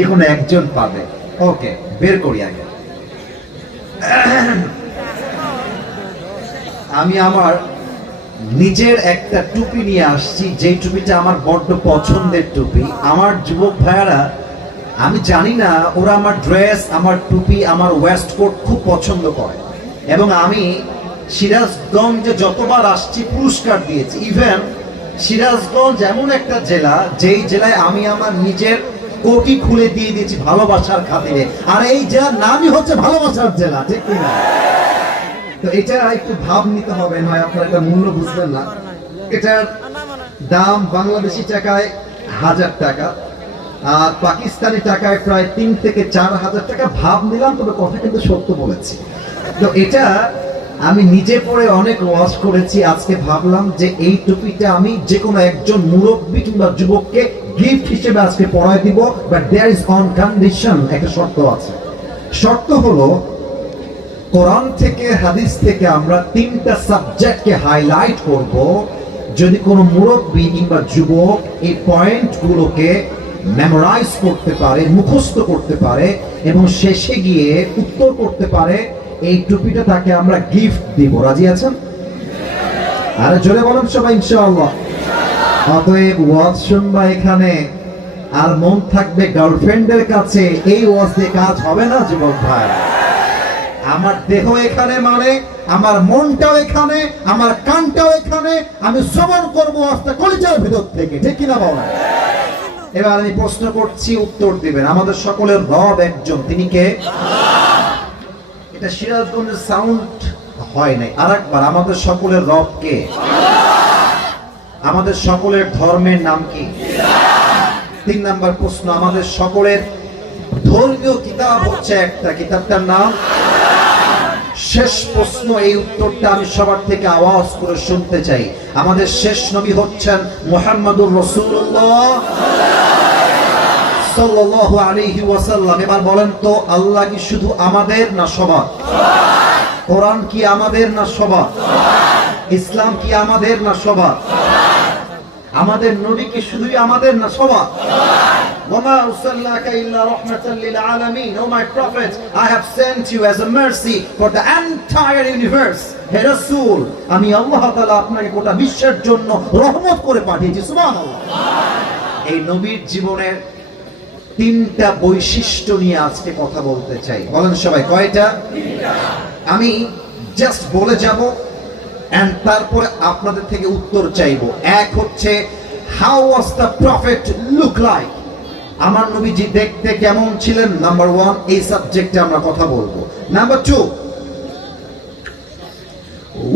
যে কোনো একজন পাবে। ওকে বের করি আগে। আমি আমার নিজের একটা টুপি নিয়ে আসছি, যেই টুপিটা আমার বড্ড পছন্দের টুপি। আমার যুবক ভাইয়ারা, আমি জানি না, ওরা আমার ড্রেস, আমার টুপি, আমার ওয়েস্ট কোট খুব পছন্দ করে। এবং আমি সিরাজগঞ্জে যতবার আসছি, পুরস্কার দিয়েছি। ইভেন সিরাজগঞ্জ এমন একটা জেলা, যেই জেলায় আমি আমার নিজের কোটি খুলে দিয়ে দিয়েছি ভালোবাসার খাতিরে। আর এই জেলার নামই হচ্ছে ভালোবাসার জেলা, ঠিক কিনা তো এটা একটু ভাব নিতে হবে, নয় আপনারা এটা মূল্য বুঝবেন না। এটার দাম বাংলাদেশি টাকায় হাজার টাকা, আর পাকিস্তানি টাকায় প্রায় তিন থেকে চার হাজার টাকা। ভাব নিলাম, তবে কথা কিন্তু সত্য বলেছি। তো এটা আমি নিজে পরে অনেক ওয়াশ করেছি, আজকে ভাবলাম যে এই টুপিটা আমি যে কোনো একজন মুরব্বী কিংবা যুবককে গিফট হিসেবে আজকে পড়ায় দিব but there is on condition একটা শর্ত আছে। শর্ত হলো, কোরআন থেকে হাদিস থেকে আমরা তিনটা সাবজেক্টকে হাইলাইট করব। যদি কোনো মুরব্বী কিংবা যুবক এই পয়েন্টগুলোকে মেমোরাইজ করতে পারে, মুখস্থ করতে পারে, এবং শেষে গিয়ে উত্তর করতে পারে, এই টুপিটা তাকে আমরা গিফট দিব। রাজি আছেন? আরে জোরে বলেন সবাই, ইনশাআল্লাহ। অতএব ওয়াজ শুনবা এখানে। আর মন থাকবে গার্লফ্রেন্ডের কাছে। এই ওয়াজ দিয়ে কাজ হবে না, যুবক ভাই? আমার দেহ এখানে মানে আমার মনটাও এখানে, আমার কানটাও এখানে। আমি শ্রবণ করব আস্তে কলিজার ভিতর থেকে, ঠিক কিনা বাবা এবার আমি প্রশ্ন করছি, উত্তর দিবেন। আমাদের সকলের রব একজন, তিনি কে? এটা সিরাজগঞ্জের সাউন্ড হয় নাই। আর একবার আমাদের সকলের রব কে? আমাদের সকলের ধর্মের নাম কি? তিন নাম্বার প্রশ্ন, আমাদের সকলের ধর্মীয় কিতাব হচ্ছে একটা। কিতাবটার নাম? শেষ প্রশ্ন, এই উত্তরটা আমি সবার থেকে আওয়াজ করে শুনতে চাই। আমাদের শেষ নবী হচ্ছেন মোহাম্মদুর রসুল্লাহ আলাইহি ওয়াসাল্লাম। এবার বলেন তো, আল্লাহ কি শুধু আমাদের না সবার? কোরআন কি আমাদের না সবার? ইসলাম কি আমাদের না সবার? আমাদের নবী কি শুধুই আমাদের না সবার وما أرسلناك إلا رحمة للعالمين Oh my prophet I have sent you as a mercy for the entire universe হে রাসূল আমি আল্লাহ তাআলা আপনাকে গোটা বিশ্বের জন্য রহমত করে পাঠিয়েছি সুবহানাল্লাহ এই নবীর জীবনের তিনটা বৈশিষ্ট্য নিয়ে আজকে কথা বলতে চাই বলেন সবাই কয়টা আমি জাস্ট বলে যাব এন্ড তারপরে আপনাদের থেকে উত্তর চাইব। এক হচ্ছে how was the prophet look like আমার নবীজি দেখতে কেমন ছিলেন? নাম্বার ওয়ান এই সাবজেক্টে আমরা কথা বলব। Number two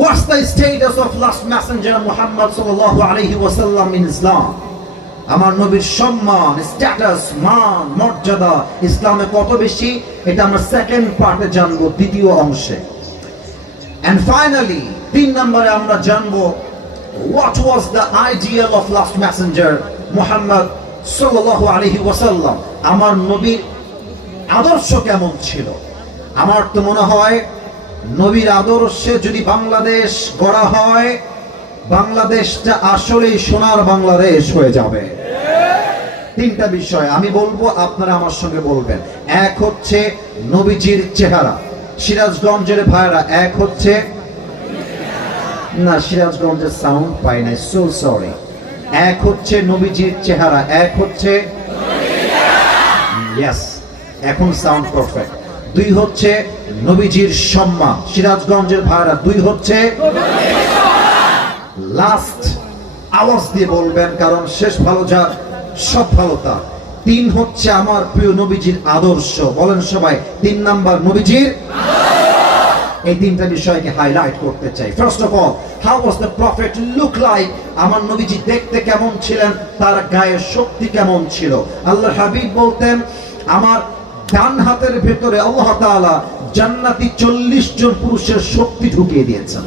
What's the status of last messenger Muhammad sallallahu alayhi wasallam in Islam? আমার নবীর সম্মান স্ট্যাটাস মান, মর্যাদা ইসলামে কত বেশি? এটা আমরা সেকেন্ড পার্টে জানব, দ্বিতীয় অংশে। এন্ড ফাইনালি তিন নম্বরে আমরা জানব what was the ideal of last messenger Muhammad সাল্লাল্লাহু আলাইহি ওয়াসাল্লাম? আমার নবীর আদর্শ কেমন ছিল? আমার তো মনে হয়, নবীর আদর্শে যদি বাংলাদেশ গড়া হয়, বাংলাদেশটা আসলেই সোনার বাংলাদেশ হয়ে যাবে। তিনটা বিষয় আমি বলব, আপনারা আমার সঙ্গে বলবেন। এক হচ্ছে নবীজির চেহারা। সিরাজগঞ্জের ভাইরা এক হচ্ছে না, সিরাজগঞ্জের সাউন্ড পাই নাই সো সরি এক হচ্ছে নবীজির চেহারা, এক হচ্ছে এখন সাউন্ড পারফেক্ট দুই হচ্ছে নবীজির সম্মান, সিরাজগঞ্জের ভাইরা, দুই হচ্ছে লাস্ট আওয়াজ দিয়ে বলবেন, কারণ শেষ ভালো যা সব ভালো তা তিন হচ্ছে আমার প্রিয় নবীজির আদর্শ, বলেন সবাই, তিন নাম্বার নবীজির এই তিনটা বিষয়কে হাইলাইট করতে চাই। First of all how was the prophet look like আমার নবীজি দেখতে কেমন ছিলেন? তার গায়ের শক্তি কেমন ছিল? আল্লাহ হাবিব বলতেন, আমার ডান হাতের ভেতরে আল্লাহ তাআলা জান্নাতি চল্লিশ জন পুরুষের শক্তি ঢুকিয়ে দিয়েছেন।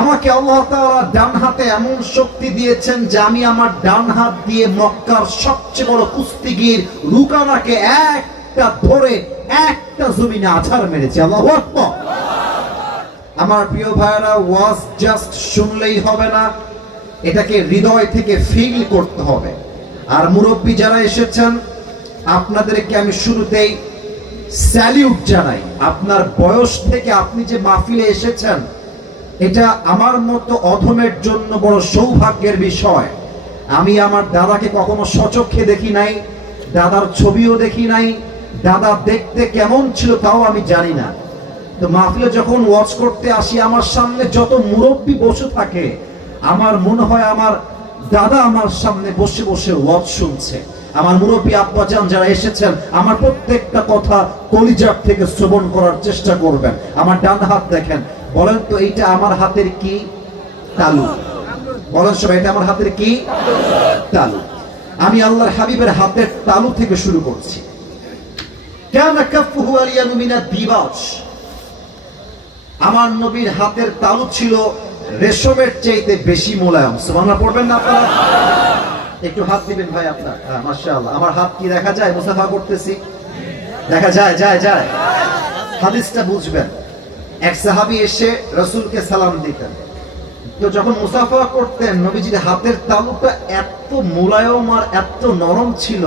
আমাকে আল্লাহ তাআলা ডান হাতে এমন শক্তি দিয়েছেন যে আমি আমার ডান হাত দিয়ে মক্কার সবচেয়ে বড় কুস্তিগির রুকানাকে একটা ধরে একটা জমিনে আছাড় মেরেছে, আল্লাহু আমার প্রিয় ভাইরা ওয়াজ জাস্ট শুনলেই হবে না, এটাকে হৃদয় থেকে ফিল করতে হবে। আর মুরব্বী যারা এসেছেন, আপনাদেরকে আমি শুরুতেই স্যালিউট জানাই। আপনার বয়স থেকে আপনি যে মাহফিলে এসেছেন, এটা আমার মতো অধমের জন্য বড় সৌভাগ্যের বিষয়। আমি আমার দাদাকে কখনো সচক্ষে দেখি নাই, দাদার ছবিও দেখি নাই দাদা, দেখতে কেমন ছিল তাও আমি জানি না। তো মাহফিলে যখন ওয়াচ করতে আসি, আমার সামনে যত মুরব্বী বসে থাকে, আমার মনে হয় আমার দাদা আমার সামনে বসে বসে ওয়াচ শুনছে। আমার মুরব্বী আব্বাজান যারা এসেছেন, আমার প্রত্যেকটা কথা কলিজার থেকে শ্রবণ করার চেষ্টা করবেন। আমার ডান হাত দেখেন। বলেন তো, এইটা আমার হাতের কি তালু? বলেন সবাই, এটা আমার হাতের কি তালু? আমি আল্লাহর হাবিবের হাতের তালু থেকে শুরু করছি। কেন আমার নবীর হাতের তালু ছিল রেশমের চাইতে বেশি মোলায়ম। সুবহানাল্লাহ, পড়বেন না আপনারা? একটু হাত দিবেন ভাই আপনার। হ্যাঁ মাশাআল্লাহ। আমার হাত কি দেখা যায়? মুসাফা করতেছি। দেখা যায় যায় যায়। হাদিসটা বুঝবেন। এক সাহাবী এসে রাসূলকে সালাম দিতেন। তো যখন মুসাফা করতেন, নবীজির হাতের তালুটা এত মোলায়ম আর এত নরম ছিল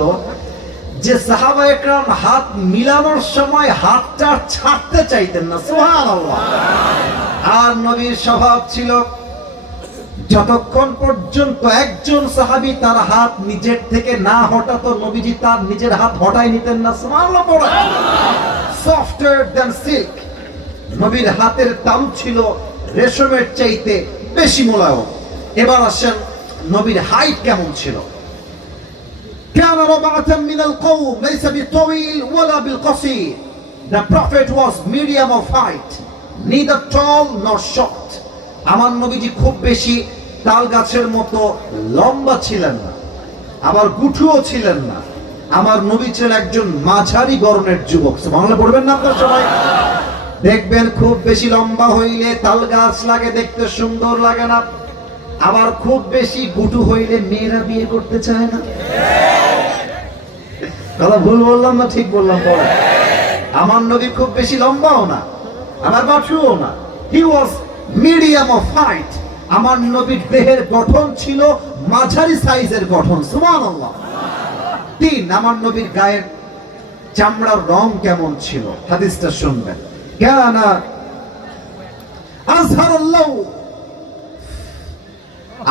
যে সাহাবা একরাম হাত মিলানোর সময় হাতটা ছাড়তে চাইতেন না, সুবহানাল্লাহ। আর নবীর স্বভাব ছিল, যতক্ষণ পর্যন্ত একজন সাহাবী তার হাত নিজের থেকে না হটাতো নবীজি তার নিজের হাত হটাই নিতেন না পড়ে। সফটওয়্যার দ্যান সিল্ক নবীর হাতের দাম ছিল রেশমের চাইতে বেশি মোলায়ম। এবার আসেন, নবীর হাইট কেমন ছিল? كان ربعة من القوم ليس بالطويل ولا بالقصير The prophet was medium of height neither tall nor short আমার নবীজি খুব বেশি তাল গাছের মতো লম্বা ছিলেন না আবার গুঠুও ছিলেন না আমার নবী ছিলেন একজন মাঝারি গরনের যুবক বাংলা পড়বেন না আপনার সবাই দেখবেন খুব বেশি লম্বা হইলে তাল গাছ লাগে দেখতে সুন্দর লাগে না আবার খুব বেশি গুটু হইলে মেয়েরা বিয়ে করতে চায় না কথা ভুল বললাম না, ঠিক বললাম পরে আমার নবী খুব বেশি লম্বাও না, আমার বাটুও না। He was medium of height আমার নবীর দেহের গঠন ছিল মাঝারি সাইজের গঠন, সুবহানাল্লাহ। তিন, আমার নবীর গায়ের চামড়ার রং কেমন ছিল? হাদিসটা শুনবেন। কেন আজহারাল্লাহ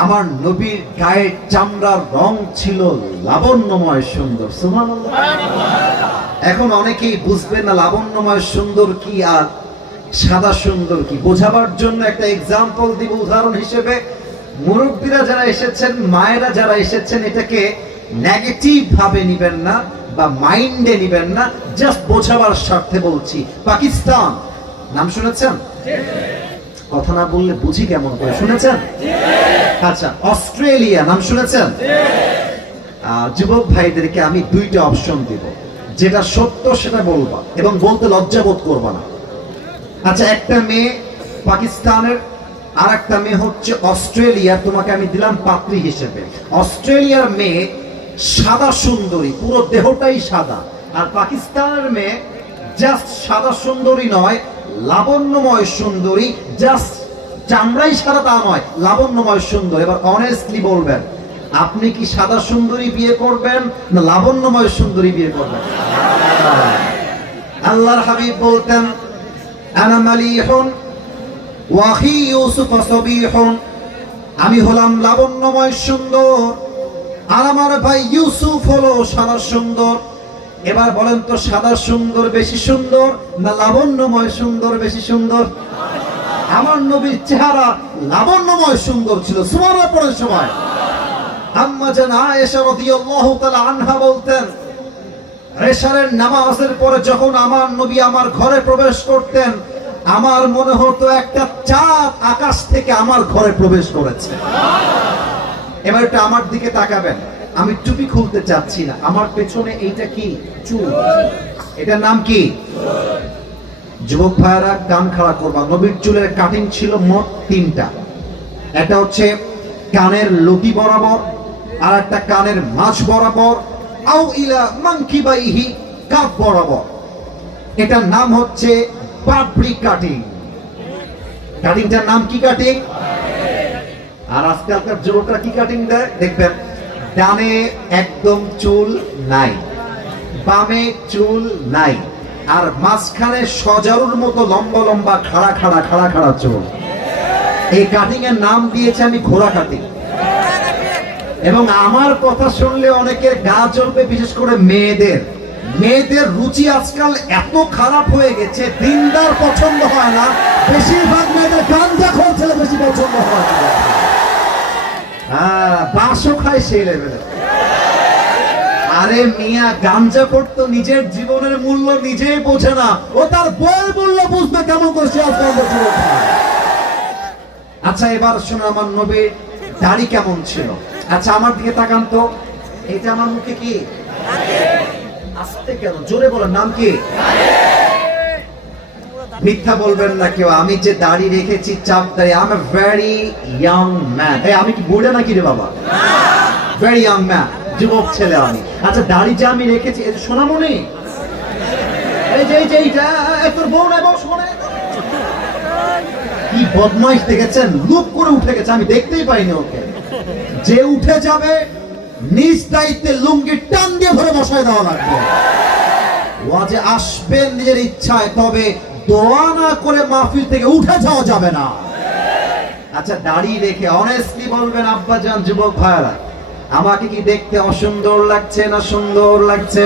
আমার নবীর গায়ের চামড়ার রং ছিল লাবণ্যময় সুন্দর, সুবহানাল্লাহ। এখন অনেকেই বুঝবে না লাবণ্যময় সুন্দর কি আর সাদা সুন্দর কি। বোঝাবার জন্য একটা এক্সাম্পল দিব উদাহরণ হিসেবে। মুরব্বীরা যারা এসেছেন, মায়েরা যারা এসেছেন, এটাকে নেগেটিভ ভাবে নিবেন না বা মাইন্ডে নিবেন না জাস্ট বোঝাবার স্বার্থে বলছি। পাকিস্তান, নাম শুনেছেন? কথা না বললে বুঝি কেমন করে শুনেছেন? আচ্ছা অস্ট্রেলিয়া, নাম শুনেছেন? যুবক ভাইদেরকে আমি দুইটা অপশন দিব। যেটা সত্য, সেটা বলবা এবং বলতে লজ্জা বোধ করবা না। আচ্ছা একটা মেয়ে পাকিস্তানের আর একটা মেয়ে হচ্ছে অস্ট্রেলিয়া তোমাকে আমি দিলাম পাত্রী হিসেবে। অস্ট্রেলিয়ার মেয়ে সাদা সুন্দরী, পুরো দেহটাই সাদা। আর পাকিস্তানের মেয়ে জাস্ট সাদা সুন্দরী নয় লাবণ্যময় সুন্দরী জাস্ট চামড়াই সাদা তা নয়, লাবণ্যময় সুন্দর। এবার অনেস্টলি বলবেন, আপনি কি সাদা সুন্দরী বিয়ে করবেন না লাবণ্যময় সুন্দরী বিয়ে করবেন? আল্লাহর হাবিব বলতেন ওয়াহি আমি হলাম লাবণ্যময় সুন্দর, আর আমার ভাই ইউসুফ হলো সাদা সুন্দর। এবার বলেন তো সাদা সুন্দর, বেশি সুন্দর না লাবণ্যময় সুন্দর, বেশি সুন্দর? আমার নবীর চেহারা লাবণ্যময় সুন্দর ছিল সুমারা পড়ে সময়। নামাজের পরে যখন আমার নবী আমার ঘরে প্রবেশ করতেন, আমার মনে হতো একটা আকাশ থেকে আমার ঘরে প্রবেশ করেছে। আমার দিকে তাকাবেন। আমি টুপি খুলতে চাচ্ছি না। আমার পেছনে এইটা কি? চুল। এটার নাম কি? যুবক ভাইয়ারা কান খাড়া করবা। নবীর চুলের কাটিং ছিল মোট তিনটা। একটা হচ্ছে কানের লতি বরাবর, আর একটা কানের মাঝ বরাবর। আও ইলা মাংকিবাইহি কাপ বরাবর। এটার নাম হচ্ছে পাপড়ি কাটিং কাটিংটার নাম কি কাটিং আর আজকালকার যুবকরা কি কাটিং দেয়? দেখবেন ডানে একদম চুল নাই, বামে চুল নাই, আর মাঝখানে সজারুর মতো লম্বা লম্বা খাড়া খাড়া খাড়া খাড়া চুল। এই কাটিং এর নাম দিয়েছে আমি ঘোড়া কাটিং এবং আমার কথা শুনলে অনেকের গা জ্বলবে, বিশেষ করে মেয়েদের। মেয়েদের রুচি আজকাল এত খারাপ হয়ে গেছে, দিনদার পছন্দ হয় না, বেশিরভাগ মেয়েদের গাঞ্জা খোর ছেলে বেশি পছন্দ হয় হ্যাঁ বাসও খায় সেই লেভেলে আরে মিয়া, গাঞ্জা করতো, নিজের জীবনের মূল্য নিজেই বোঝে না। ও তার বইয়ের মূল্য বুঝবে কেমন করে সে আজকাল আচ্ছা এবার শোনো আমার নবীর দাড়ি কেমন ছিল? আচ্ছা আমার দিকে তাকান তো। এটা আমার মুখে কি? আস্তে কেন? জোরে বলেন নাম কি? মিথ্যা বলবেন না কেউ। আমি যে দাড়ি রেখেছি চাপ দাড়ি আই ভেরি ইয়াং ম্যান এই, আমি কি বুড়ে নাকি রে বাবা? ভেরি ইয়াং ম্যান যুবক ছেলে আমি। আচ্ছা দাড়ি যে আমি রেখেছি এটা সোনামণি। এই যে, এই তোর বউ নাই বউ শোনে কি বদমাইশ দেখেছেন? লুপ করে উঠে গেছে, আমি দেখতেই পাইনি ওকে। যে উঠে যাবে, নিজ দায়িত্বে লুঙ্গি টান দিয়ে ধরে বসায় দেওয়া লাগবে। ওয়াজে আসবেন নিজের ইচ্ছায়, তবে দোয়া না করে মাহফিল থেকে উঠে যাওয়া যাবে না। আচ্ছা দাড়ি রেখে অনেস্টলি বলবেন, আব্বাজান, যুবক ভাইরা আমাকে কি দেখতে অসুন্দর লাগছে না সুন্দর লাগছে?